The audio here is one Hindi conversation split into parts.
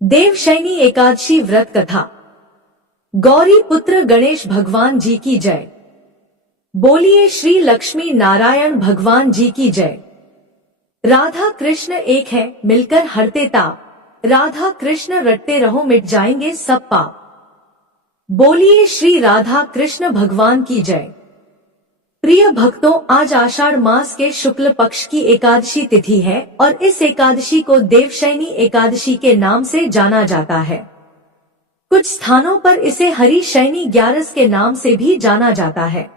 देवशयनी एकादशी व्रत कथा। गौरी पुत्र गणेश भगवान जी की जय। बोलिए श्री लक्ष्मी नारायण भगवान जी की जय। राधा कृष्ण एक है, मिलकर हरते ताप। राधा कृष्ण रटते रहो, मिट जाएंगे सब पाप। बोलिए श्री राधा कृष्ण भगवान की जय। प्रिय भक्तों, आज आषाढ़ मास के शुक्ल पक्ष की एकादशी तिथि है और इस एकादशी को देवशयनी एकादशी के नाम से जाना जाता है। कुछ स्थानों पर इसे हरि शयनी ग्यारस के नाम से भी जाना जाता है।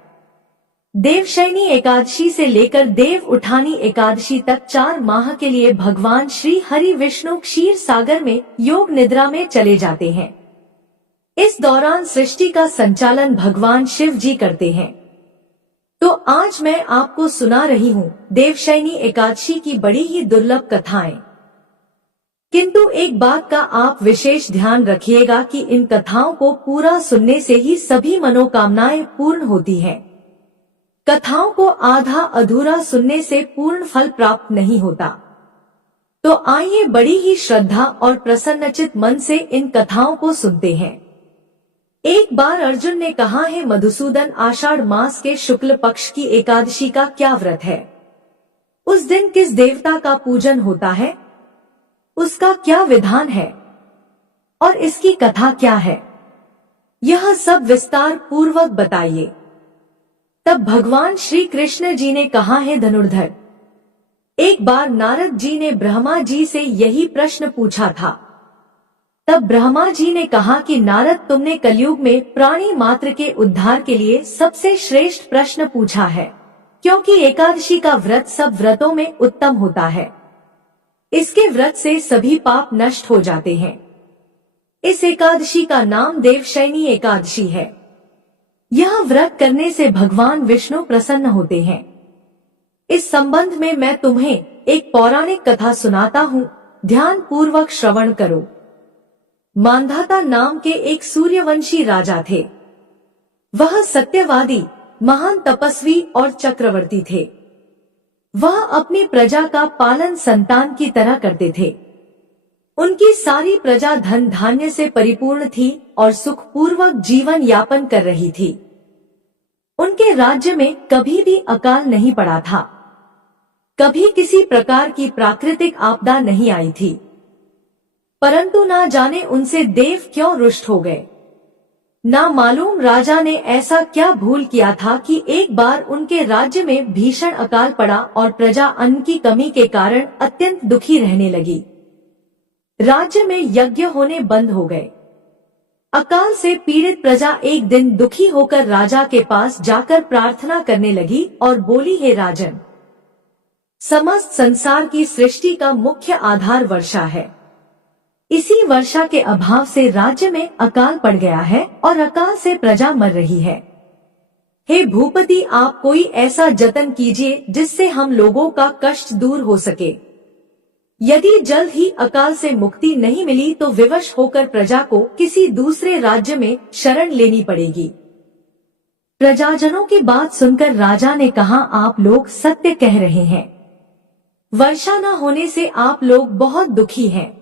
देवशयनी एकादशी से लेकर देव उठानी एकादशी तक 4 माह के लिए भगवान श्री हरि विष्णु क्षीर सागर में योग निद्रा में चले जाते हैं। इस दौरान सृष्टि का संचालन भगवान शिव जी करते हैं। तो आज मैं आपको सुना रही हूँ देवशयनी एकादशी की बड़ी ही दुर्लभ कथाएं। किंतु एक बात का आप विशेष ध्यान रखिएगा कि इन कथाओं को पूरा सुनने से ही सभी मनोकामनाएं पूर्ण होती हैं। कथाओं को आधा अधूरा सुनने से पूर्ण फल प्राप्त नहीं होता। तो आइए बड़ी ही श्रद्धा और प्रसन्नचित मन से इन कथाओं को सुनते हैं। एक बार अर्जुन ने कहा, है मधुसूदन, आषाढ़ मास के शुक्ल पक्ष की एकादशी का क्या व्रत है? उस दिन किस देवता का पूजन होता है? उसका क्या विधान है और इसकी कथा क्या है? यह सब विस्तार पूर्वक बताइए। तब भगवान श्री कृष्ण जी ने कहा, है धनुर्धर, एक बार नारद जी ने ब्रह्मा जी से यही प्रश्न पूछा था। तब ब्रह्मा जी ने कहा कि नारद, तुमने कलयुग में प्राणी मात्र के उद्धार के लिए सबसे श्रेष्ठ प्रश्न पूछा है, क्योंकि एकादशी का व्रत सब व्रतों में उत्तम होता है। इसके व्रत से सभी पाप नष्ट हो जाते हैं। इस एकादशी का नाम देवशयनी एकादशी है। यह व्रत करने से भगवान विष्णु प्रसन्न होते हैं। इस संबंध में मैं तुम्हें एक पौराणिक कथा सुनाता हूँ, ध्यान पूर्वक श्रवण करो। मांधाता नाम के एक सूर्यवंशी राजा थे। वह सत्यवादी, महान तपस्वी और चक्रवर्ती थे। वह अपनी प्रजा का पालन संतान की तरह करते थे। उनकी सारी प्रजा धन धान्य से परिपूर्ण थी और सुखपूर्वक जीवन यापन कर रही थी। उनके राज्य में कभी भी अकाल नहीं पड़ा था। कभी किसी प्रकार की प्राकृतिक आपदा नहीं आई थी। परंतु ना जाने उनसे देव क्यों रुष्ट हो गए। ना मालूम राजा ने ऐसा क्या भूल किया था कि एक बार उनके राज्य में भीषण अकाल पड़ा और प्रजा अन्न की कमी के कारण अत्यंत दुखी रहने लगी। राज्य में यज्ञ होने बंद हो गए। अकाल से पीड़ित प्रजा एक दिन दुखी होकर राजा के पास जाकर प्रार्थना करने लगी और बोली, हे राजन, समस्त संसार की सृष्टि का मुख्य आधार वर्षा है। इसी वर्षा के अभाव से राज्य में अकाल पड़ गया है और अकाल से प्रजा मर रही है। हे भूपति, आप कोई ऐसा जतन कीजिए जिससे हम लोगों का कष्ट दूर हो सके। यदि जल्द ही अकाल से मुक्ति नहीं मिली तो विवश होकर प्रजा को किसी दूसरे राज्य में शरण लेनी पड़ेगी। प्रजाजनों की बात सुनकर राजा ने कहा, आप लोग सत्य कह रहे हैं। वर्षा न होने से आप लोग बहुत दुखी हैं।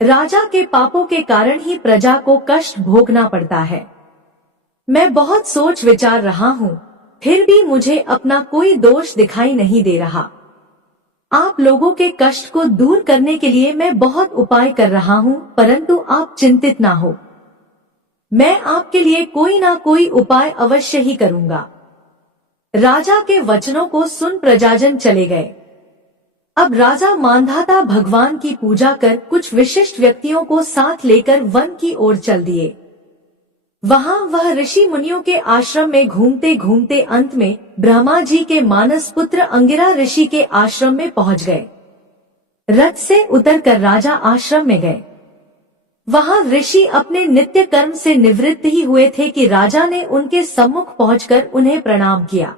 राजा के पापों के कारण ही प्रजा को कष्ट भोगना पड़ता है। मैं बहुत सोच विचार रहा हूँ, फिर भी मुझे अपना कोई दोष दिखाई नहीं दे रहा। आप लोगों के कष्ट को दूर करने के लिए मैं बहुत उपाय कर रहा हूँ, परंतु आप चिंतित ना हो। मैं आपके लिए कोई ना कोई उपाय अवश्य ही करूँगा। राजा के वचनों को सुन प्रजाजन चले गए। अब राजा मांधाता भगवान की पूजा कर कुछ विशिष्ट व्यक्तियों को साथ लेकर वन की ओर चल दिए। वहां वह ऋषि मुनियों के आश्रम में घूमते घूमते अंत में ब्रह्मा जी के मानस पुत्र अंगिरा ऋषि के आश्रम में पहुंच गए। रथ से उतरकर राजा आश्रम में गए। वहां ऋषि अपने नित्य कर्म से निवृत्त ही हुए थे कि राजा ने उनके सम्मुख पहुंचकर उन्हें प्रणाम किया।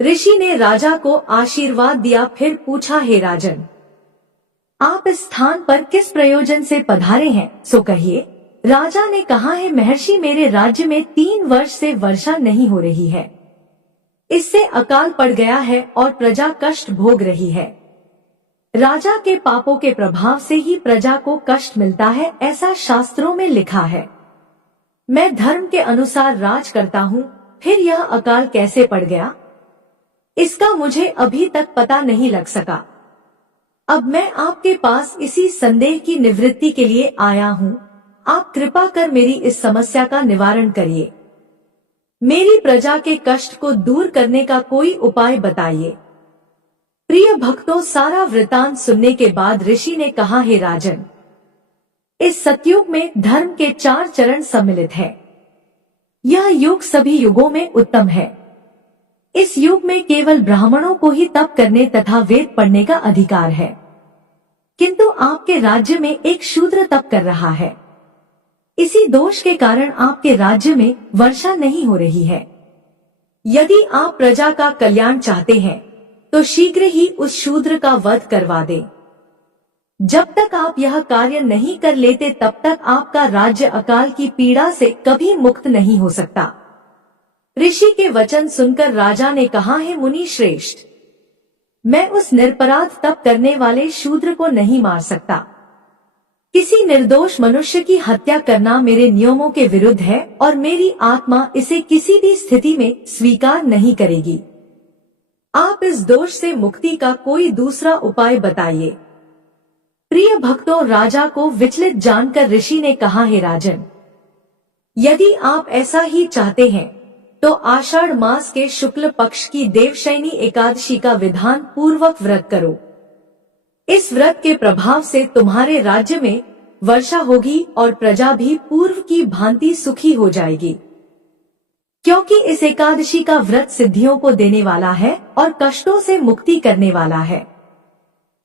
ऋषि ने राजा को आशीर्वाद दिया, फिर पूछा, हे राजन, आप इस स्थान पर किस प्रयोजन से पधारे हैं, सो कहिए। राजा ने कहा, है महर्षि, मेरे राज्य में 3 वर्ष से वर्षा नहीं हो रही है। इससे अकाल पड़ गया है और प्रजा कष्ट भोग रही है। राजा के पापों के प्रभाव से ही प्रजा को कष्ट मिलता है, ऐसा शास्त्रों में लिखा है। मैं धर्म के अनुसार राज करता हूँ, फिर यह अकाल कैसे पड़ गया, इसका मुझे अभी तक पता नहीं लग सका। अब मैं आपके पास इसी संदेह की निवृत्ति के लिए आया हूँ। आप कृपा कर मेरी इस समस्या का निवारण करिए। मेरी प्रजा के कष्ट को दूर करने का कोई उपाय बताइए। प्रिय भक्तों, सारा वृतांत सुनने के बाद ऋषि ने कहा, हे राजन, इस सतयुग में धर्म के 4 चरण सम्मिलित है। यह युग सभी युगों में उत्तम है। इस युग में केवल ब्राह्मणों को ही तप करने तथा वेद पढ़ने का अधिकार है, किंतु आपके राज्य में एक शूद्र तप कर रहा है। इसी दोष के कारण आपके राज्य में वर्षा नहीं हो रही है। यदि आप प्रजा का कल्याण चाहते हैं तो शीघ्र ही उस शूद्र का वध करवा दें। जब तक आप यह कार्य नहीं कर लेते तब तक आपका राज्य अकाल की पीड़ा से कभी मुक्त नहीं हो सकता। ऋषि के वचन सुनकर राजा ने कहा, हे मुनि श्रेष्ठ, मैं उस निरपराध तप करने वाले शूद्र को नहीं मार सकता। किसी निर्दोष मनुष्य की हत्या करना मेरे नियमों के विरुद्ध है और मेरी आत्मा इसे किसी भी स्थिति में स्वीकार नहीं करेगी। आप इस दोष से मुक्ति का कोई दूसरा उपाय बताइए। प्रिय भक्तों, राजा को विचलित जानकर ऋषि ने कहा, हे राजन, यदि आप ऐसा ही चाहते हैं तो आषाढ़ मास के शुक्ल पक्ष की देवशयनी एकादशी का विधान पूर्वक व्रत करो। इस व्रत के प्रभाव से तुम्हारे राज्य में वर्षा होगी और प्रजा भी पूर्व की भांति सुखी हो जाएगी, क्योंकि इस एकादशी का व्रत सिद्धियों को देने वाला है और कष्टों से मुक्ति करने वाला है।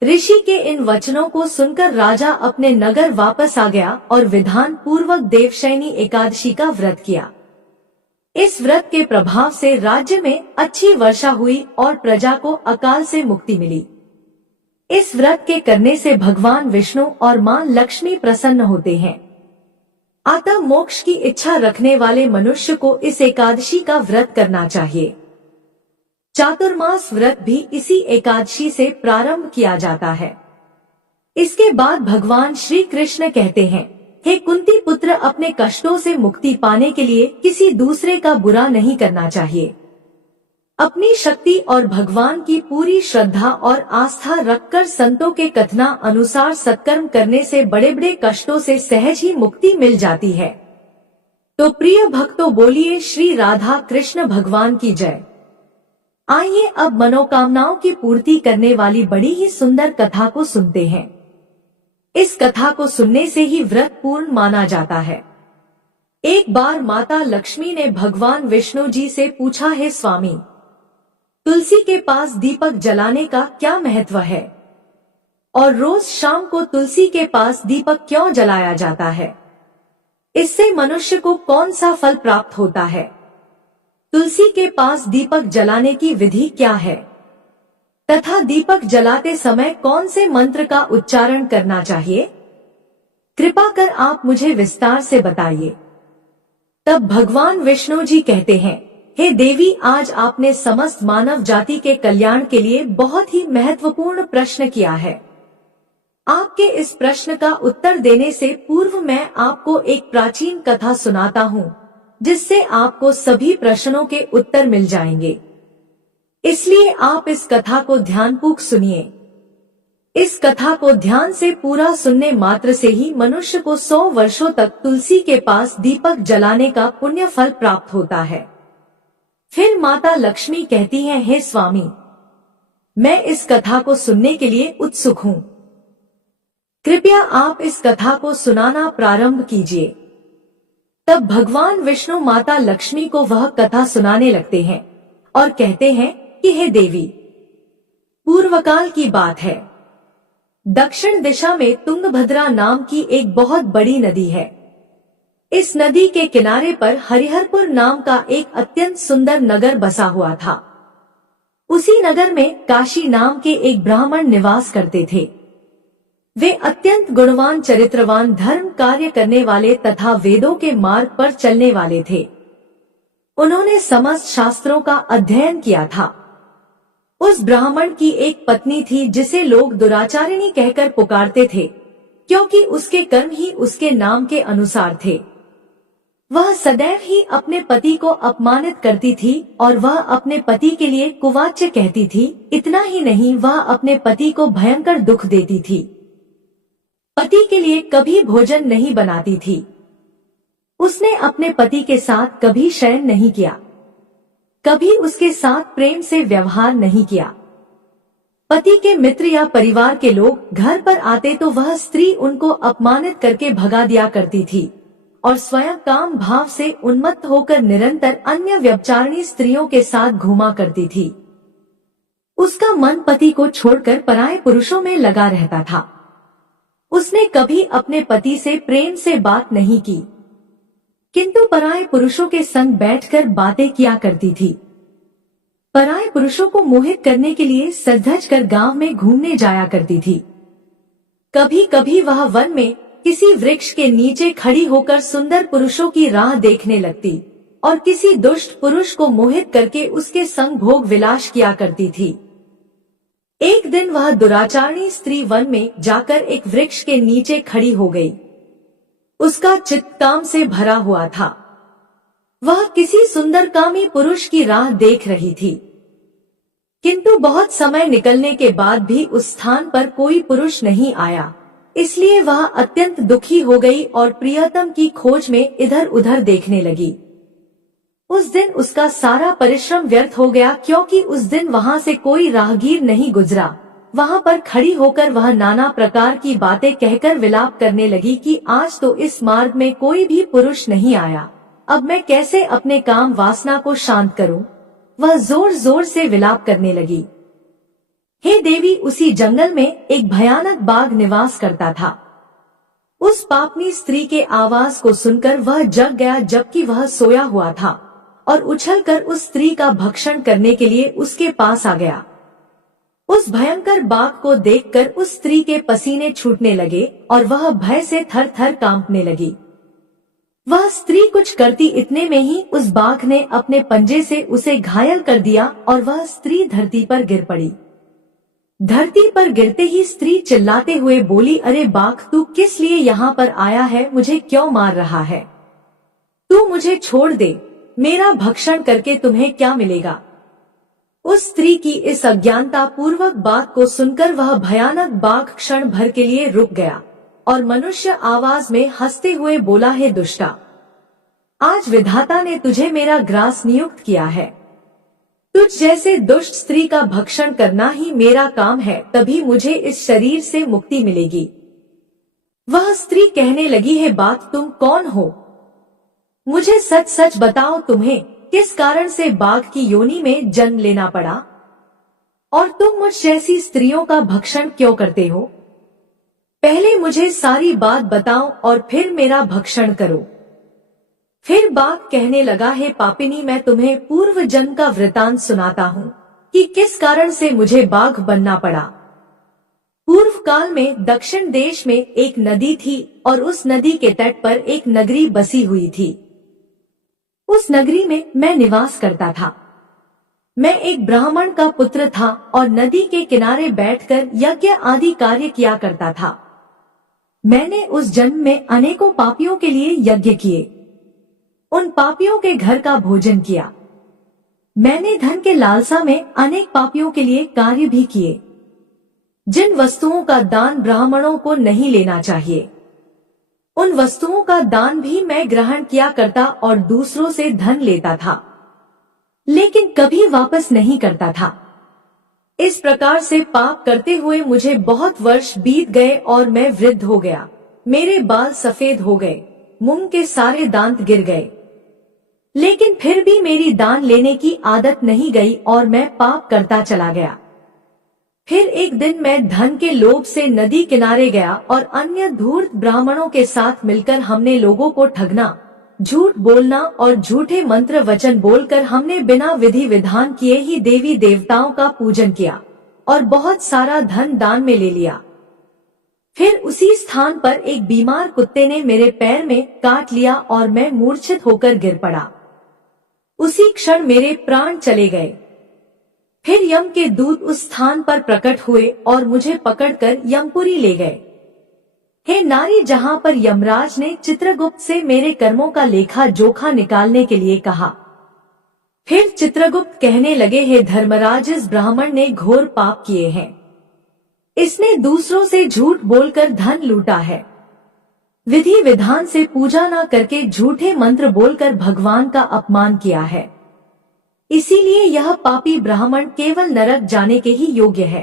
ऋषि के इन वचनों को सुनकर राजा अपने नगर वापस आ गया और विधान पूर्वक देवशयनी एकादशी का व्रत किया। इस व्रत के प्रभाव से राज्य में अच्छी वर्षा हुई और प्रजा को अकाल से मुक्ति मिली। इस व्रत के करने से भगवान विष्णु और मां लक्ष्मी प्रसन्न होते हैं। अतः मोक्ष की इच्छा रखने वाले मनुष्य को इस एकादशी का व्रत करना चाहिए। चातुर्मास व्रत भी इसी एकादशी से प्रारंभ किया जाता है। इसके बाद भगवान श्री कृष्ण कहते हैं, हे कुंती पुत्र, अपने कष्टों से मुक्ति पाने के लिए किसी दूसरे का बुरा नहीं करना चाहिए। अपनी शक्ति और भगवान की पूरी श्रद्धा और आस्था रखकर संतों के कथना अनुसार सत्कर्म करने से बड़े बड़े कष्टों से सहज ही मुक्ति मिल जाती है। तो प्रिय भक्तों, बोलिए श्री राधा कृष्ण भगवान की जय। आइए अब मनोकामनाओं की पूर्ति करने वाली बड़ी ही सुंदर कथा को सुनते हैं। इस कथा को सुनने से ही व्रत पूर्ण माना जाता है। एक बार माता लक्ष्मी ने भगवान विष्णु जी से पूछा, हे स्वामी, तुलसी के पास दीपक जलाने का क्या महत्व है और रोज शाम को तुलसी के पास दीपक क्यों जलाया जाता है? इससे मनुष्य को कौन सा फल प्राप्त होता है? तुलसी के पास दीपक जलाने की विधि क्या है तथा दीपक जलाते समय कौन से मंत्र का उच्चारण करना चाहिए? कृपा कर आप मुझे विस्तार से बताइए। तब भगवान विष्णु जी कहते हैं, हे देवी, आज आपने समस्त मानव जाति के कल्याण के लिए बहुत ही महत्वपूर्ण प्रश्न किया है। आपके इस प्रश्न का उत्तर देने से पूर्व मैं आपको एक प्राचीन कथा सुनाता हूँ, जिससे आपको सभी प्रश्नों के उत्तर मिल जाएंगे। इसलिए आप इस कथा को ध्यानपूर्वक सुनिए। इस कथा को ध्यान से पूरा सुनने मात्र से ही मनुष्य को 100 वर्षों तक तुलसी के पास दीपक जलाने का पुण्य फल प्राप्त होता है। फिर माता लक्ष्मी कहती हैं, हे स्वामी, मैं इस कथा को सुनने के लिए उत्सुक हूँ। कृपया आप इस कथा को सुनाना प्रारंभ कीजिए। तब भगवान विष्णु माता लक्ष्मी को वह कथा सुनाने लगते हैं और कहते हैं कि हे देवी, पूर्वकाल की बात है। दक्षिण दिशा में तुंगभद्रा नाम की एक बहुत बड़ी नदी है। इस नदी के किनारे पर हरिहरपुर नाम का एक अत्यंत सुंदर नगर बसा हुआ था। उसी नगर में काशी नाम के एक ब्राह्मण निवास करते थे। वे अत्यंत गुणवान, चरित्रवान, धर्म कार्य करने वाले तथा वेदों के मार्ग पर चलने वाले थे। उन्होंने समस्त शास्त्रों का अध्ययन किया था। उस ब्राह्मण की एक पत्नी थी जिसे लोग दुराचारिणी कहकर पुकारते थे, क्योंकि उसके कर्म ही उसके नाम के अनुसार थे। वह सदैव ही अपने पति को अपमानित करती थी और वह अपने पति के लिए कुवाच्य कहती थी। इतना ही नहीं, वह अपने पति को भयंकर दुख देती थी। पति के लिए कभी भोजन नहीं बनाती थी। उसने अपने पति के साथ कभी शयन नहीं किया, कभी उसके साथ प्रेम से व्यवहार नहीं किया। पति के मित्र या परिवार के लोग घर पर आते तो वह स्त्री उनको अपमानित करके भगा दिया करती थी और स्वयं काम भाव से उन्मत्त होकर निरंतर अन्य व्यभिचारिणी स्त्रियों के साथ घूमा करती थी। उसका मन पति को छोड़कर पराये पुरुषों में लगा रहता था। उसने कभी अपने पति से प्रेम से बात नहीं की, किंतु पराये पुरुषों के संग बैठकर बातें किया करती थी। पराये पुरुषों को मोहित करने के लिए सज-धज कर गांव में घूमने जाया करती थी। कभी कभी वह वन में किसी वृक्ष के नीचे खड़ी होकर सुंदर पुरुषों की राह देखने लगती और किसी दुष्ट पुरुष को मोहित करके उसके संग भोग विलास किया करती थी। एक दिन वह दुराचारिणी स्त्री वन में जाकर एक वृक्ष के नीचे खड़ी हो गई। उसका चित्त काम से भरा हुआ था। वह किसी सुंदरकामी पुरुष की राह देख रही थी, किंतु बहुत समय निकलने के बाद भी उस स्थान पर कोई पुरुष नहीं आया। इसलिए वह अत्यंत दुखी हो गई और प्रियतम की खोज में इधर उधर देखने लगी। उस दिन उसका सारा परिश्रम व्यर्थ हो गया, क्योंकि उस दिन वहां से कोई राहगीर नहीं गुजरा। वहां पर खड़ी होकर वह नाना प्रकार की बातें कहकर विलाप करने लगी कि आज तो इस मार्ग में कोई भी पुरुष नहीं आया, अब मैं कैसे अपने काम वासना को शांत करूं। वह जोर जोर से विलाप करने लगी। हे देवी, उसी जंगल में एक भयानक बाघ निवास करता था। उस पापनी स्त्री के आवाज को सुनकर वह जग गया, जबकि वह सोया हुआ था, और उछलकर उस स्त्री का भक्षण करने के लिए उसके पास आ गया। उस भयंकर बाघ को देखकर उस स्त्री के पसीने छूटने लगे और वह भय से थर थर कांपने लगी। वह स्त्री कुछ करती इतने में ही उस बाघ ने अपने पंजे से उसे घायल कर दिया और वह स्त्री धरती पर गिर पड़ी। धरती पर गिरते ही स्त्री चिल्लाते हुए बोली, अरे बाघ, तू किस लिए यहाँ पर आया है? मुझे क्यों मार रहा है? तू मुझे छोड़ दे, मेरा भक्षण करके तुम्हें क्या मिलेगा? उस स्त्री की इस अज्ञानता पूर्वक बात को सुनकर वह भयानक बाघ क्षण भर के लिए रुक गया और मनुष्य आवाज में हंसते हुए बोला, हे दुष्टा, आज विधाता ने तुझे मेरा ग्रास नियुक्त किया है। तुझ जैसे दुष्ट स्त्री का भक्षण करना ही मेरा काम है, तभी मुझे इस शरीर से मुक्ति मिलेगी। वह स्त्री कहने लगी, हे बाघ, तुम कौन हो? मुझे सच सच बताओ, तुम्हें किस कारण से बाघ की योनि में जन्म लेना पड़ा और तुम मुझ जैसी स्त्रियों का भक्षण क्यों करते हो? पहले मुझे सारी बात बताओ और फिर मेरा भक्षण करो। फिर बाघ कहने लगा, हे पापिनी, मैं तुम्हें पूर्व जन्म का वृतांत सुनाता हूँ कि किस कारण से मुझे बाघ बनना पड़ा। पूर्व काल में दक्षिण देश में एक नदी थी और उस नदी के तट पर एक नगरी बसी हुई थी। उस नगरी में मैं निवास करता था। मैं एक ब्राह्मण का पुत्र था और नदी के किनारे बैठकर यज्ञ आदि कार्य किया करता था। मैंने उस जन्म में अनेकों पापियों के लिए यज्ञ किए, उन पापियों के घर का भोजन किया। मैंने धन के लालसा में अनेक पापियों के लिए कार्य भी किए। जिन वस्तुओं का दान ब्राह्मणों को नहीं लेना चाहिए, उन वस्तुओं का दान भी मैं ग्रहण किया करता और दूसरों से धन लेता था, लेकिन कभी वापस नहीं करता था। इस प्रकार से पाप करते हुए मुझे बहुत वर्ष बीत गए और मैं वृद्ध हो गया। मेरे बाल सफेद हो गए, मुंह के सारे दांत गिर गए, लेकिन फिर भी मेरी दान लेने की आदत नहीं गई और मैं पाप करता चला गया। फिर एक दिन मैं धन के लोभ से नदी किनारे गया और अन्य धूर्त ब्राह्मणों के साथ मिलकर हमने लोगों को ठगना, झूठ बोलना और झूठे मंत्र वचन बोलकर हमने बिना विधि विधान किए ही देवी देवताओं का पूजन किया और बहुत सारा धन दान में ले लिया। फिर उसी स्थान पर एक बीमार कुत्ते ने मेरे पैर में काट लिया और मैं मूर्छित होकर गिर पड़ा। उसी क्षण मेरे प्राण चले गए। फिर यम के दूत उस स्थान पर प्रकट हुए और मुझे पकड़कर यमपुरी ले गए। हे नारी, जहाँ पर यमराज ने चित्रगुप्त से मेरे कर्मों का लेखा जोखा निकालने के लिए कहा। फिर चित्रगुप्त कहने लगे, हे धर्मराज, इस ब्राह्मण ने घोर पाप किए हैं। इसने दूसरों से झूठ बोलकर धन लूटा है। विधि विधान से पूजा न करके झूठे मंत्र बोलकर भगवान का अपमान किया है। इसीलिए यह पापी ब्राह्मण केवल नरक जाने के ही योग्य है।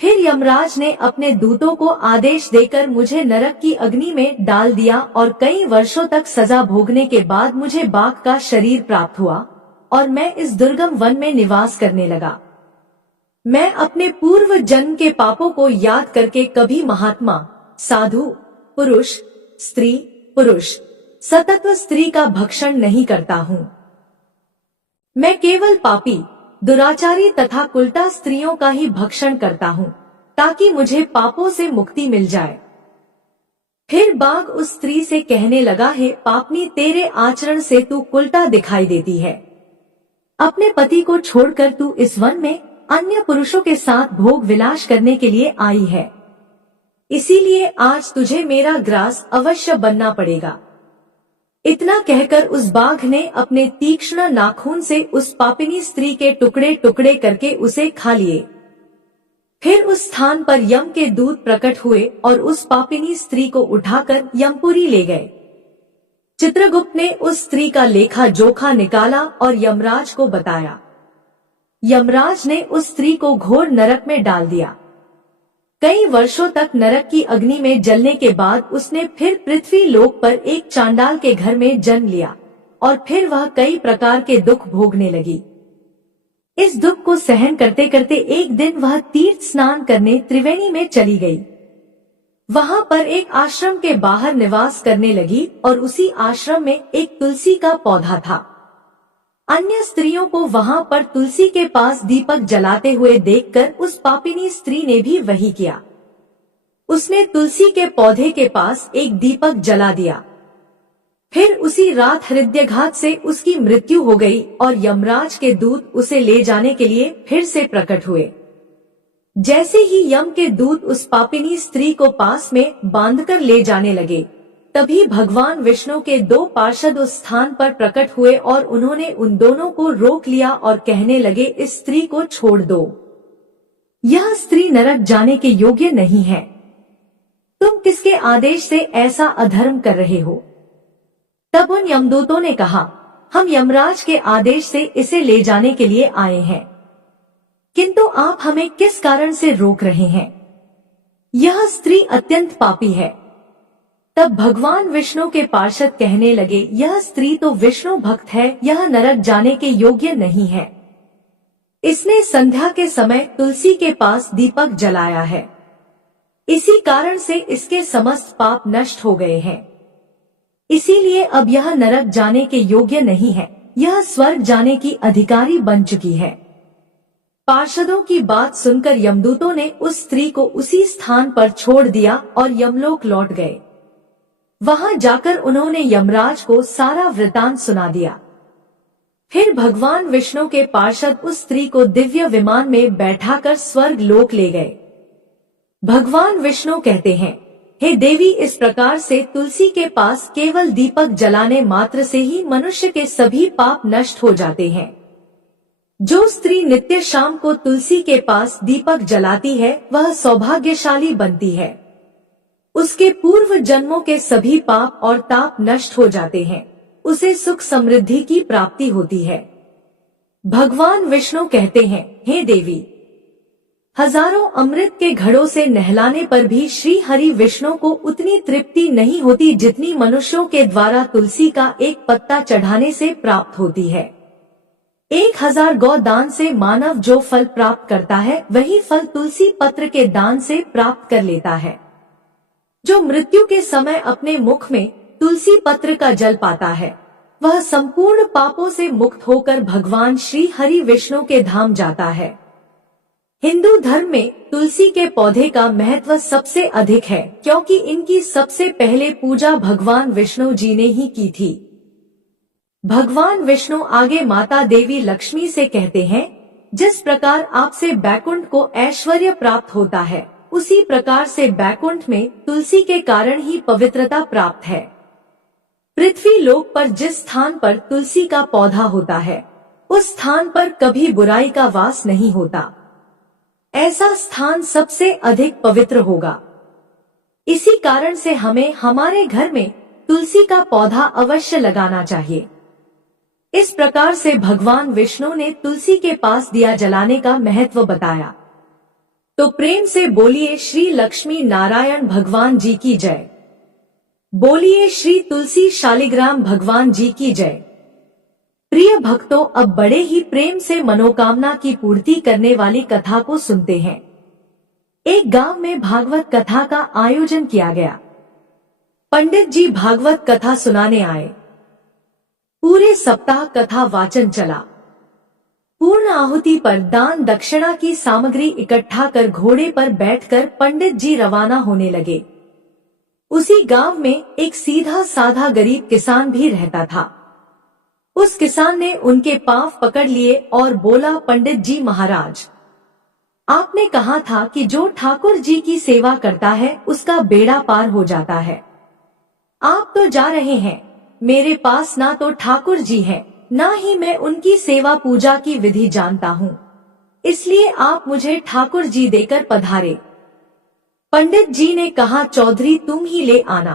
फिर यमराज ने अपने दूतों को आदेश देकर मुझे नरक की अग्नि में डाल दिया और कई वर्षों तक सजा भोगने के बाद मुझे बाघ का शरीर प्राप्त हुआ और मैं इस दुर्गम वन में निवास करने लगा। मैं अपने पूर्व जन्म के पापों को याद करके कभी महात्मा, साधु, पुरुष, स्त्री, पुरुष, सतत्व स्त्री का भक्षण नहीं करता हूँ। मैं केवल पापी, दुराचारी तथा कुलटा स्त्रियों का ही भक्षण करता हूँ, ताकि मुझे पापों से मुक्ति मिल जाए। फिर बाघ उस स्त्री से कहने लगा, हे पापनी, तेरे आचरण से तू कुलटा दिखाई देती है। अपने पति को छोड़कर तू इस वन में अन्य पुरुषों के साथ भोग विलास करने के लिए आई है। इसीलिए आज तुझे मेरा ग्रास अवश्य बनना पड़ेगा। इतना कहकर उस बाघ ने अपने तीक्ष्ण नाखून से उस पापिनी स्त्री के टुकड़े टुकड़े करके उसे खा लिए। फिर उस स्थान पर यम के दूत प्रकट हुए और उस पापिनी स्त्री को उठाकर यमपुरी ले गए। चित्रगुप्त ने उस स्त्री का लेखा जोखा निकाला और यमराज को बताया। यमराज ने उस स्त्री को घोर नरक में डाल दिया। कई वर्षों तक नरक की अग्नि में जलने के बाद उसने फिर पृथ्वी लोक पर एक चांडाल के घर में जन्म लिया और फिर वह कई प्रकार के दुख भोगने लगी। इस दुख को सहन करते करते एक दिन वह तीर्थ स्नान करने त्रिवेणी में चली गई। वहां पर एक आश्रम के बाहर निवास करने लगी और उसी आश्रम में एक तुलसी का पौधा था। अन्य स्त्रियों को वहां पर तुलसी के पास दीपक जलाते हुए देखकर उस पापिनी स्त्री ने भी वही किया। उसने तुलसी के पौधे के पास एक दीपक जला दिया। फिर उसी रात हृदयाघात से उसकी मृत्यु हो गई और यमराज के दूत उसे ले जाने के लिए फिर से प्रकट हुए। जैसे ही यम के दूत उस पापिनी स्त्री को पास में बांधकर ले जाने लगे, तभी भगवान विष्णु के दो पार्षद उस स्थान पर प्रकट हुए और उन्होंने उन दोनों को रोक लिया और कहने लगे, इस स्त्री को छोड़ दो। यह स्त्री नरक जाने के योग्य नहीं है। तुम किसके आदेश से ऐसा अधर्म कर रहे हो? तब उन यमदूतों ने कहा, हम यमराज के आदेश से इसे ले जाने के लिए आए हैं, किंतु आप हमें किस कारण से रोक रहे हैं? यह स्त्री अत्यंत पापी है। तब भगवान विष्णु के पार्षद कहने लगे, यह स्त्री तो विष्णु भक्त है, यह नरक जाने के योग्य नहीं है। इसने संध्या के समय तुलसी के पास दीपक जलाया है, इसी कारण से इसके समस्त पाप नष्ट हो गए हैं। इसीलिए अब यह नरक जाने के योग्य नहीं है, यह स्वर्ग जाने की अधिकारी बन चुकी है। पार्षदों की बात सुनकर यमदूतों ने उस स्त्री को उसी स्थान पर छोड़ दिया और यमलोक लौट गए। वहां जाकर उन्होंने यमराज को सारा वृतांत सुना दिया। फिर भगवान विष्णु के पार्षद उस स्त्री को दिव्य विमान में बैठाकर स्वर्ग लोक ले गए। भगवान विष्णु कहते हैं, हे देवी, इस प्रकार से तुलसी के पास केवल दीपक जलाने मात्र से ही मनुष्य के सभी पाप नष्ट हो जाते हैं। जो स्त्री नित्य शाम को तुलसी के पास दीपक जलाती है, वह सौभाग्यशाली बनती है। उसके पूर्व जन्मों के सभी पाप और ताप नष्ट हो जाते हैं, उसे सुख समृद्धि की प्राप्ति होती है। भगवान विष्णु कहते हैं, हे देवी, हजारों अमृत के घड़ों से नहलाने पर भी श्री हरि विष्णु को उतनी तृप्ति नहीं होती जितनी मनुष्यों के द्वारा तुलसी का एक पत्ता चढ़ाने से प्राप्त होती है। 1000 गौ दान से मानव जो फल प्राप्त करता है, वही फल तुलसी पत्र के दान से प्राप्त कर लेता है। जो मृत्यु के समय अपने मुख में तुलसी पत्र का जल पाता है, वह संपूर्ण पापों से मुक्त होकर भगवान श्री हरि विष्णु के धाम जाता है। हिंदू धर्म में तुलसी के पौधे का महत्व सबसे अधिक है, क्योंकि इनकी सबसे पहले पूजा भगवान विष्णु जी ने ही की थी। भगवान विष्णु आगे माता देवी लक्ष्मी से कहते हैं, जिस प्रकार आपसे बैकुंठ को ऐश्वर्य प्राप्त होता है, उसी प्रकार से बैकुंठ में तुलसी के कारण ही पवित्रता प्राप्त है। पृथ्वी लोक पर जिस स्थान पर तुलसी का पौधा होता है, उस स्थान पर कभी बुराई का वास नहीं होता। ऐसा स्थान सबसे अधिक पवित्र होगा। इसी कारण से हमें हमारे घर में तुलसी का पौधा अवश्य लगाना चाहिए। इस प्रकार से भगवान विष्णु ने तुलसी के पास दिया जलाने का महत्व बताया। तो प्रेम से बोलिए श्री लक्ष्मी नारायण भगवान जी की जय। बोलिए श्री तुलसी शालिग्राम भगवान जी की जय। प्रिय भक्तों, अब बड़े ही प्रेम से मनोकामना की पूर्ति करने वाली कथा को सुनते हैं। एक गांव में भागवत कथा का आयोजन किया गया। पंडित जी भागवत कथा सुनाने आए। पूरे सप्ताह कथा वाचन चला। पूर्ण आहुति पर दान दक्षिणा की सामग्री इकट्ठा कर घोड़े पर बैठकर पंडित जी रवाना होने लगे। उसी गांव में एक सीधा साधा गरीब किसान भी रहता था। उस किसान ने उनके पांव पकड़ लिए और बोला, पंडित जी महाराज, आपने कहा था कि जो ठाकुर जी की सेवा करता है उसका बेड़ा पार हो जाता है। आप तो जा रहे हैं। मेरे पास ना तो ठाकुर जी हैं, ना ही मैं उनकी सेवा पूजा की विधि जानता हूँ, इसलिए आप मुझे ठाकुर जी देकर पधारे। पंडित जी ने कहा, चौधरी तुम ही ले आना।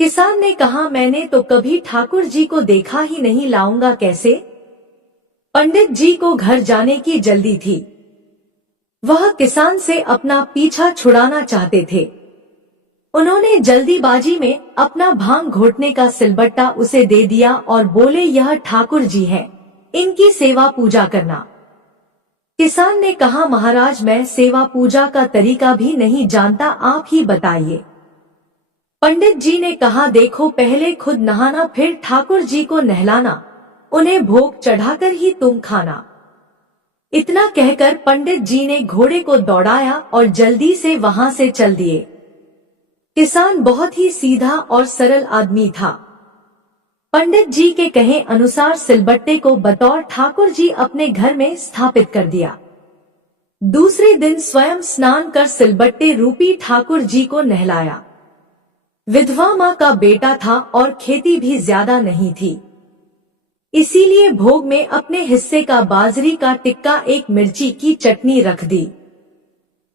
किसान ने कहा, मैंने तो कभी ठाकुर जी को देखा ही नहीं, लाऊंगा कैसे? पंडित जी को घर जाने की जल्दी थी। वह किसान से अपना पीछा छुड़ाना चाहते थे। उन्होंने जल्दीबाजी में अपना भांग घोटने का सिलबट्टा उसे दे दिया और बोले, यह ठाकुर जी हैं, इनकी सेवा पूजा करना। किसान ने कहा, महाराज मैं सेवा पूजा का तरीका भी नहीं जानता, आप ही बताइए। पंडित जी ने कहा, देखो पहले खुद नहाना, फिर ठाकुर जी को नहलाना, उन्हें भोग चढ़ाकर ही तुम खाना। इतना कहकर पंडित जी ने घोड़े को दौड़ाया और जल्दी से वहां से चल दिए। किसान बहुत ही सीधा और सरल आदमी था। पंडित जी के कहे अनुसार सिलबट्टे को बतौर ठाकुर जी अपने घर में स्थापित कर दिया। दूसरे दिन स्वयं स्नान कर सिलबट्टे रूपी ठाकुर जी को नहलाया। विधवा माँ का बेटा था और खेती भी ज्यादा नहीं थी, इसीलिए भोग में अपने हिस्से का बाजरी का टिक्का, एक मिर्ची की चटनी रख दी।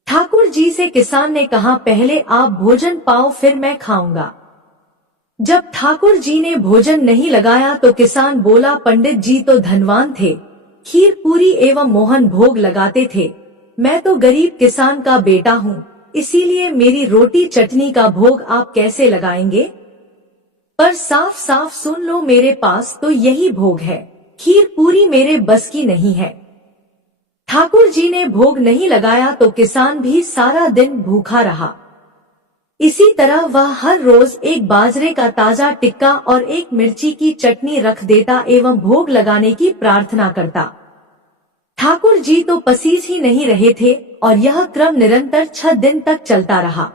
ठाकुर जी से किसान ने कहा, पहले आप भोजन पाओ फिर मैं खाऊंगा। जब ठाकुर जी ने भोजन नहीं लगाया तो किसान बोला, पंडित जी तो धनवान थे, खीर पूरी एवं मोहन भोग लगाते थे, मैं तो गरीब किसान का बेटा हूँ, इसीलिए मेरी रोटी चटनी का भोग आप कैसे लगाएंगे? पर साफ साफ सुन लो, मेरे पास तो यही भोग है, खीर पूरी मेरे बस की नहीं है। ठाकुर जी ने भोग नहीं लगाया तो किसान भी सारा दिन भूखा रहा। इसी तरह वह हर रोज एक बाजरे का ताजा टिक्का और एक मिर्ची की चटनी रख देता एवं भोग लगाने की प्रार्थना करता। ठाकुर जी तो पसीज ही नहीं रहे थे और यह क्रम निरंतर 6 दिन तक चलता रहा।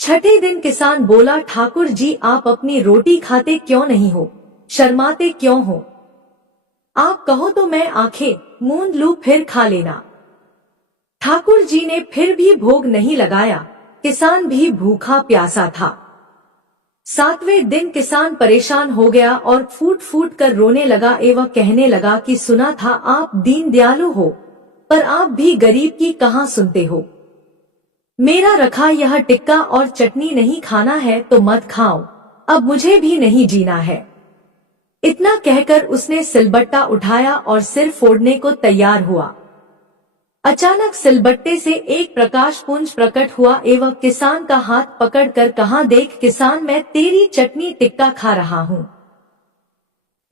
छठे दिन किसान बोला, ठाकुर जी आप अपनी रोटी खाते क्यों नहीं हो, शर्माते क्यों हो? आप कहो तो मैं आंखें मूंद लूं फिर खा लेना। ठाकुर जी ने फिर भी भोग नहीं लगाया। किसान भी भूखा प्यासा था। 7वें दिन किसान परेशान हो गया और फूट फूट कर रोने लगा एवं कहने लगा कि सुना था आप दीन दयालु हो, पर आप भी गरीब की कहाँ सुनते हो। मेरा रखा यह टिक्का और चटनी नहीं खाना है तो मत खाओ, अब मुझे भी नहीं जीना है। इतना कहकर उसने सिलबट्टा उठाया और सिर फोड़ने को तैयार हुआ। अचानक सिलबट्टे से एक प्रकाश पुंज प्रकट हुआ एवं किसान का हाथ पकड़कर कहा, देख किसान, मैं तेरी चटनी टिक्का खा रहा हूँ।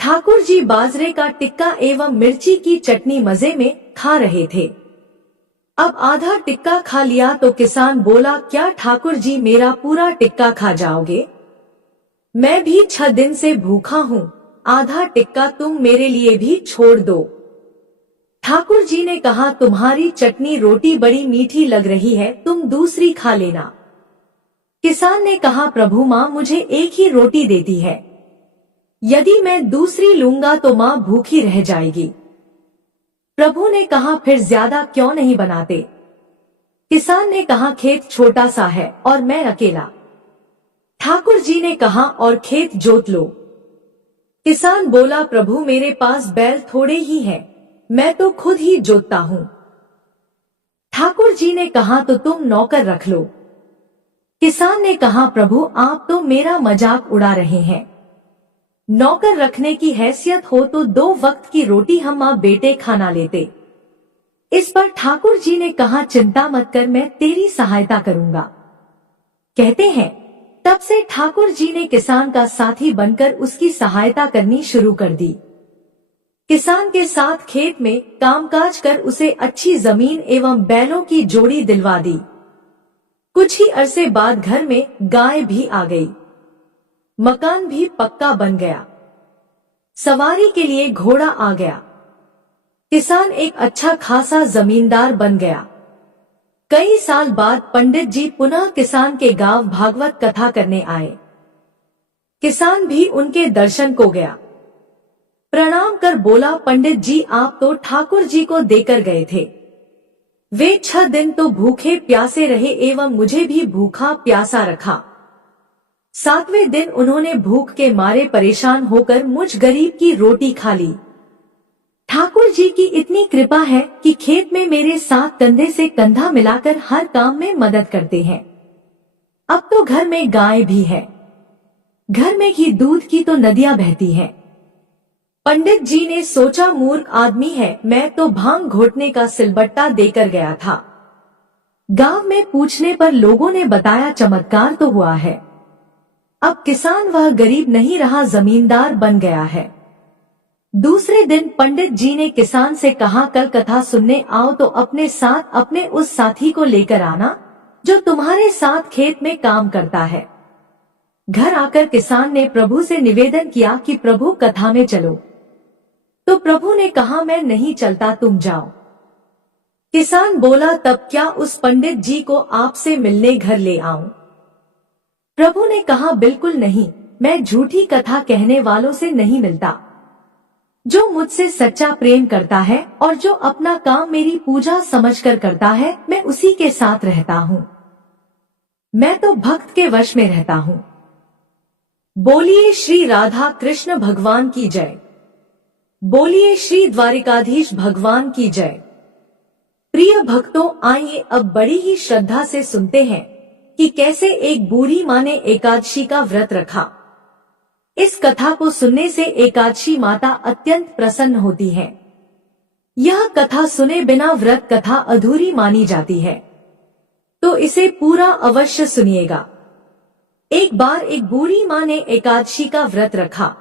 ठाकुर जी बाजरे का टिक्का एवं मिर्ची की चटनी मजे में खा रहे थे। अब आधा टिक्का खा लिया तो किसान बोला, क्या ठाकुर जी मेरा पूरा टिक्का खा जाओगे? मैं भी 6 दिन से भूखा हूँ, आधा टिक्का तुम मेरे लिए भी छोड़ दो। ठाकुर जी ने कहा, तुम्हारी चटनी रोटी बड़ी मीठी लग रही है, तुम दूसरी खा लेना। किसान ने कहा, प्रभु माँ मुझे एक ही रोटी देती है, यदि मैं दूसरी लूंगा तो माँ भूखी रह जाएगी। प्रभु ने कहा फिर ज्यादा क्यों नहीं बनाते? किसान ने कहा खेत छोटा सा है और मैं अकेला। ठाकुर जी ने कहा और खेत जोत लो। किसान बोला प्रभु मेरे पास बैल थोड़े ही हैं, मैं तो खुद ही जोतता हूँ। ठाकुर जी ने कहा तो तुम नौकर रख लो। किसान ने कहा प्रभु आप तो मेरा मजाक उड़ा रहे हैं। नौकर रखने की हैसियत हो तो 2 वक्त की रोटी हम माँ बेटे खाना लेते। इस पर ठाकुर जी ने कहा चिंता मत कर, मैं तेरी सहायता करूंगा। कहते हैं तब से ठाकुर जी ने किसान का साथी बनकर उसकी सहायता करनी शुरू कर दी। किसान के साथ खेत में कामकाज कर उसे अच्छी जमीन एवं बैलों की जोड़ी दिलवा दी। कुछ ही अरसे बाद घर में गाय भी आ गई। मकान भी पक्का बन गया। सवारी के लिए घोड़ा आ गया। किसान एक अच्छा खासा जमींदार बन गया। कई साल बाद पंडित जी पुनः किसान के गांव भागवत कथा करने आए। किसान भी उनके दर्शन को गया। प्रणाम कर बोला पंडित जी आप तो ठाकुर जी को देकर गए थे। वे 6 दिन तो भूखे प्यासे रहे एवं मुझे भी भूखा प्यासा रखा। 7वें दिन उन्होंने भूख के मारे परेशान होकर मुझ गरीब की रोटी खा ली। ठाकुर जी की इतनी कृपा है कि खेत में मेरे साथ कंधे से कंधा मिलाकर हर काम में मदद करते हैं। अब तो घर में गाय भी है। घर में ही दूध की तो नदियां बहती हैं। पंडित जी ने सोचा मूर्ख आदमी है, मैं तो भांग घोटने का सिलबट्टा देकर गया था। गांव में पूछने पर लोगों ने बताया चमत्कार तो हुआ है। अब किसान वह गरीब नहीं रहा, जमींदार बन गया है। दूसरे दिन पंडित जी ने किसान से कहा कल कथा सुनने आओ तो अपने साथ अपने उस साथी को लेकर आना जो तुम्हारे साथ खेत में काम करता है। घर आकर किसान ने प्रभु से निवेदन किया कि प्रभु कथा में चलो। तो प्रभु ने कहा मैं नहीं चलता, तुम जाओ। किसान बोला तब क्या उस पंडित जी को आपसे मिलने घर ले आऊं? प्रभु ने कहा बिल्कुल नहीं, मैं झूठी कथा कहने वालों से नहीं मिलता। जो मुझसे सच्चा प्रेम करता है और जो अपना काम मेरी पूजा समझकर करता है, मैं उसी के साथ रहता हूँ। मैं तो भक्त के वश में रहता हूँ। बोलिए श्री राधा कृष्ण भगवान की जय। बोलिए श्री द्वारिकाधीश भगवान की जय। प्रिय भक्तों, आइए अब बड़ी ही श्रद्धा से सुनते हैं कि कैसे एक बूढ़ी माँ ने एकादशी का व्रत रखा। इस कथा को सुनने से एकादशी माता अत्यंत प्रसन्न होती है। यह कथा सुने बिना व्रत कथा अधूरी मानी जाती है, तो इसे पूरा अवश्य सुनिएगा। एक बार एक बूढ़ी माँ ने एकादशी का व्रत रखा।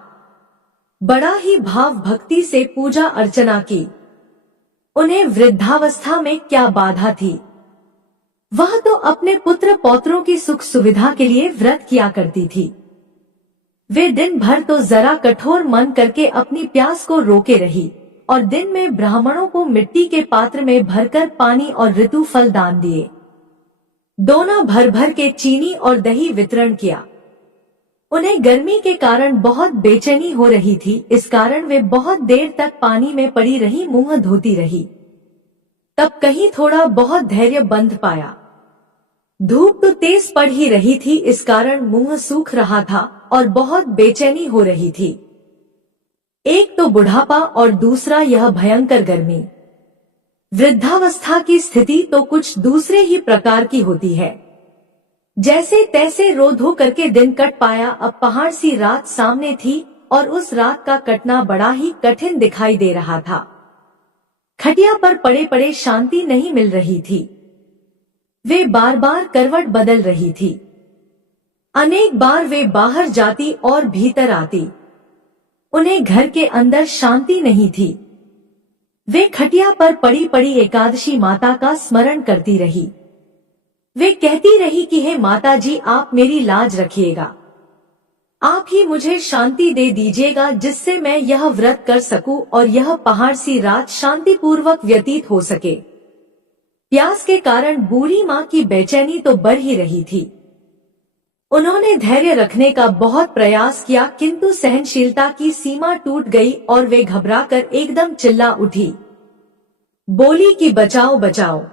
बड़ा ही भाव भक्ति से पूजा अर्चना की। उन्हें वृद्धावस्था में क्या बाधा थी? वह तो अपने पुत्र पौत्रों की सुख सुविधा के लिए व्रत किया करती थी। वे दिन भर तो जरा कठोर मन करके अपनी प्यास को रोके रही और दिन में ब्राह्मणों को मिट्टी के पात्र में भरकर पानी और ऋतु फल दान दिए। दोना भर भर के चीनी और दही वितरण किया। उन्हें गर्मी के कारण बहुत बेचैनी हो रही थी, इस कारण वे बहुत देर तक पानी में पड़ी रही, मुंह धोती रही। तब कहीं थोड़ा बहुत धैर्य बंध पाया। धूप तो तेज पड़ ही रही थी, इस कारण मुंह सूख रहा था और बहुत बेचैनी हो रही थी। एक तो बुढ़ापा और दूसरा यह भयंकर गर्मी। वृद्धावस्था की स्थिति तो कुछ दूसरे ही प्रकार की होती है। जैसे तैसे रो धो करके दिन कट पाया। अब पहाड़ सी रात सामने थी और उस रात का कटना बड़ा ही कठिन दिखाई दे रहा था। खटिया पर पड़े पड़े शांति नहीं मिल रही थी। वे बार बार करवट बदल रही थी। अनेक बार वे बाहर जाती और भीतर आती। उन्हें घर के अंदर शांति नहीं थी। वे खटिया पर पड़ी पड़ी एकादशी माता का स्मरण करती रही। वे कहती रही कि हे माता जी, आप मेरी लाज रखिएगा। आप ही मुझे शांति दे दीजिएगा जिससे मैं यह व्रत कर सकूं और यह पहाड़ सी रात शांतिपूर्वक व्यतीत हो सके। प्यास के कारण बूढ़ी माँ की बेचैनी तो बढ़ ही रही थी। उन्होंने धैर्य रखने का बहुत प्रयास किया, किंतु सहनशीलता की सीमा टूट गई और वे घबराकर एकदम चिल्ला उठी। बोली कि बचाओ बचाओ।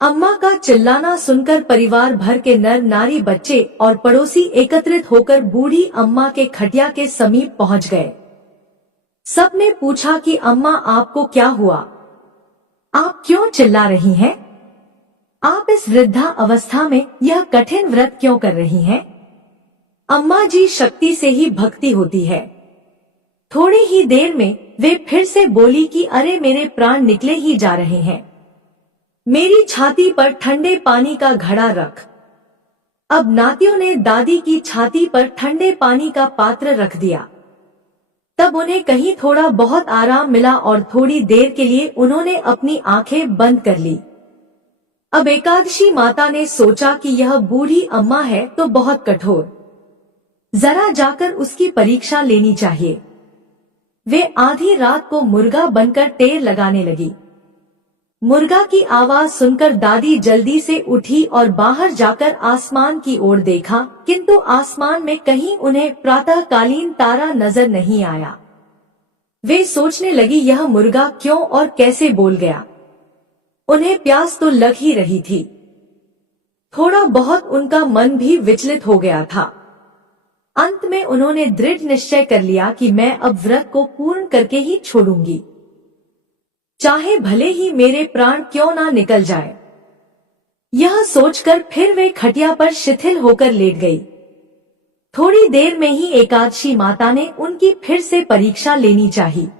अम्मा का चिल्लाना सुनकर परिवार भर के नर नारी बच्चे और पड़ोसी एकत्रित होकर बूढ़ी अम्मा के खटिया के समीप पहुंच गए। सबने पूछा कि अम्मा आपको क्या हुआ? आप क्यों चिल्ला रही हैं? आप इस वृद्धा अवस्था में यह कठिन व्रत क्यों कर रही हैं? अम्मा जी शक्ति से ही भक्ति होती है। थोड़ी ही देर में वे फिर से बोली कि अरे मेरे प्राण निकले ही जा रहे हैं। मेरी छाती पर ठंडे पानी का घड़ा रख। अब नातियों ने दादी की छाती पर ठंडे पानी का पात्र रख दिया। तब उन्हें कहीं थोड़ा बहुत आराम मिला और थोड़ी देर के लिए उन्होंने अपनी आंखें बंद कर ली। अब एकादशी माता ने सोचा कि यह बूढ़ी अम्मा है तो बहुत कठोर, जरा जाकर उसकी परीक्षा लेनी चाहिए। वे आधी रात को मुर्गा बनकर टेर लगाने लगी। मुर्गा की आवाज सुनकर दादी जल्दी से उठी और बाहर जाकर आसमान की ओर देखा, किंतु आसमान में कहीं उन्हें प्रातःकालीन तारा नजर नहीं आया। वे सोचने लगी यह मुर्गा क्यों और कैसे बोल गया। उन्हें प्यास तो लग ही रही थी। थोड़ा बहुत उनका मन भी विचलित हो गया था। अंत में उन्होंने दृढ़ निश्चय कर लिया कि मैं अब व्रत को पूर्ण करके ही छोड़ूंगी, चाहे भले ही मेरे प्राण क्यों ना निकल जाए। यह सोचकर फिर वे खटिया पर शिथिल होकर लेट गई। थोड़ी देर में ही एकादशी माता ने उनकी फिर से परीक्षा लेनी चाहिए।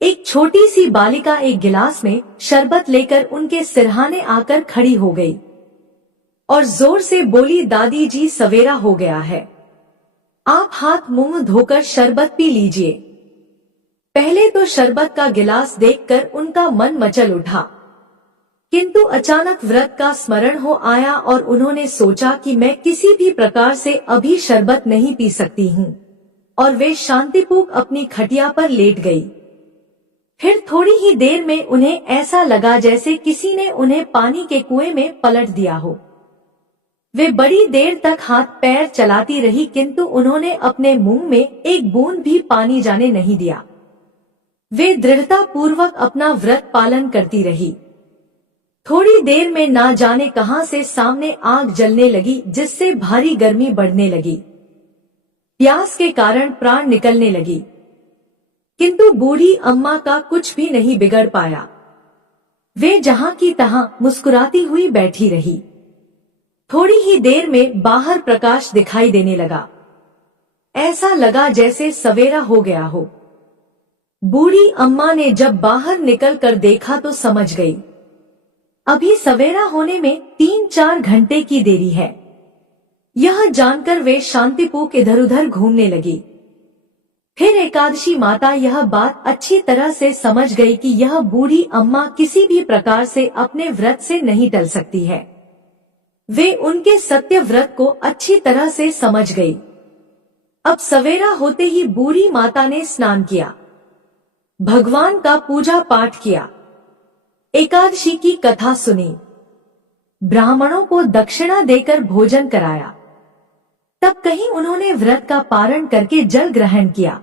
एक छोटी सी बालिका एक गिलास में शरबत लेकर उनके सिरहाने आकर खड़ी हो गई और जोर से बोली, दादी जी सवेरा हो गया है, आप हाथ मुंह धोकर शरबत पी लीजिए। पहले तो शरबत का गिलास देखकर उनका मन मचल उठा, किंतु अचानक व्रत का स्मरण हो आया और उन्होंने सोचा कि मैं किसी भी प्रकार से अभी शरबत नहीं पी सकती हूँ, और वे शांतिपूर्वक अपनी खटिया पर लेट गई। फिर थोड़ी ही देर में उन्हें ऐसा लगा जैसे किसी ने उन्हें पानी के कुएं में पलट दिया हो। वे बड़ी देर तक हाथ पैर चलाती रही, किंतु उन्होंने अपने मुंह में एक बूंद भी पानी जाने नहीं दिया। वे दृढ़ता पूर्वक अपना व्रत पालन करती रही। थोड़ी देर में ना जाने कहां से सामने आग जलने लगी, जिससे भारी गर्मी बढ़ने लगी। प्यास के कारण प्राण निकलने लगी, किंतु बूढ़ी अम्मा का कुछ भी नहीं बिगड़ पाया। वे जहां की तहां मुस्कुराती हुई बैठी रही। थोड़ी ही देर में बाहर प्रकाश दिखाई देने लगा। ऐसा लगा जैसे सवेरा हो गया हो। बूढ़ी अम्मा ने जब बाहर निकलकर देखा तो समझ गई, अभी सवेरा होने में 3-4 घंटे की देरी है। यह जानकर वे शांतिपूर्वक इधर उधर घूमने लगी। फिर एकादशी माता यह बात अच्छी तरह से समझ गई कि यह बूढ़ी अम्मा किसी भी प्रकार से अपने व्रत से नहीं टल सकती है। वे उनके सत्य व्रत को अच्छी तरह से समझ गई। अब सवेरा होते ही बूढ़ी माता ने स्नान किया, भगवान का पूजा पाठ किया, एकादशी की कथा सुनी, ब्राह्मणों को दक्षिणा देकर भोजन कराया। तब कहीं उन्होंने व्रत का पारण करके जल ग्रहण किया।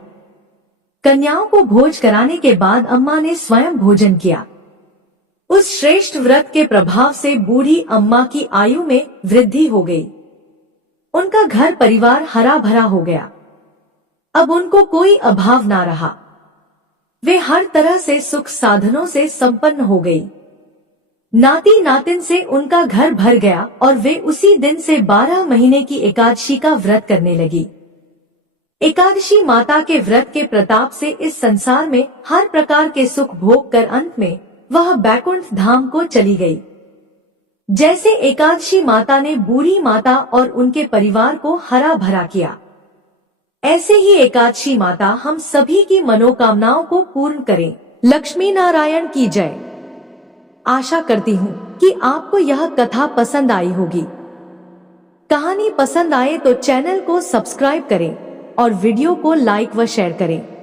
कन्याओं को भोज कराने के बाद अम्मा ने स्वयं भोजन किया। उस श्रेष्ठ व्रत के प्रभाव से बूढ़ी अम्मा की आयु में वृद्धि हो गई। उनका घर परिवार हरा भरा हो गया। अब उनको कोई अभाव ना रहा। वे हर तरह से सुख साधनों से संपन्न हो गई। नाती नातिन से उनका घर भर गया और वे उसी दिन से 12 महीने की एकादशी का व्रत करने लगी। एकादशी माता के व्रत के प्रताप से इस संसार में हर प्रकार के सुख भोग कर अंत में वह बैकुंठ धाम को चली गई। जैसे एकादशी माता ने बूढ़ी माता और उनके परिवार को हरा भरा किया, ऐसे ही एकादशी माता हम सभी की मनोकामनाओं को पूर्ण करें। लक्ष्मी नारायण की जय। आशा करती हूँ कि आपको यह कथा पसंद आई होगी। कहानी पसंद आए तो चैनल को सब्सक्राइब करें और वीडियो को लाइक व शेयर करें।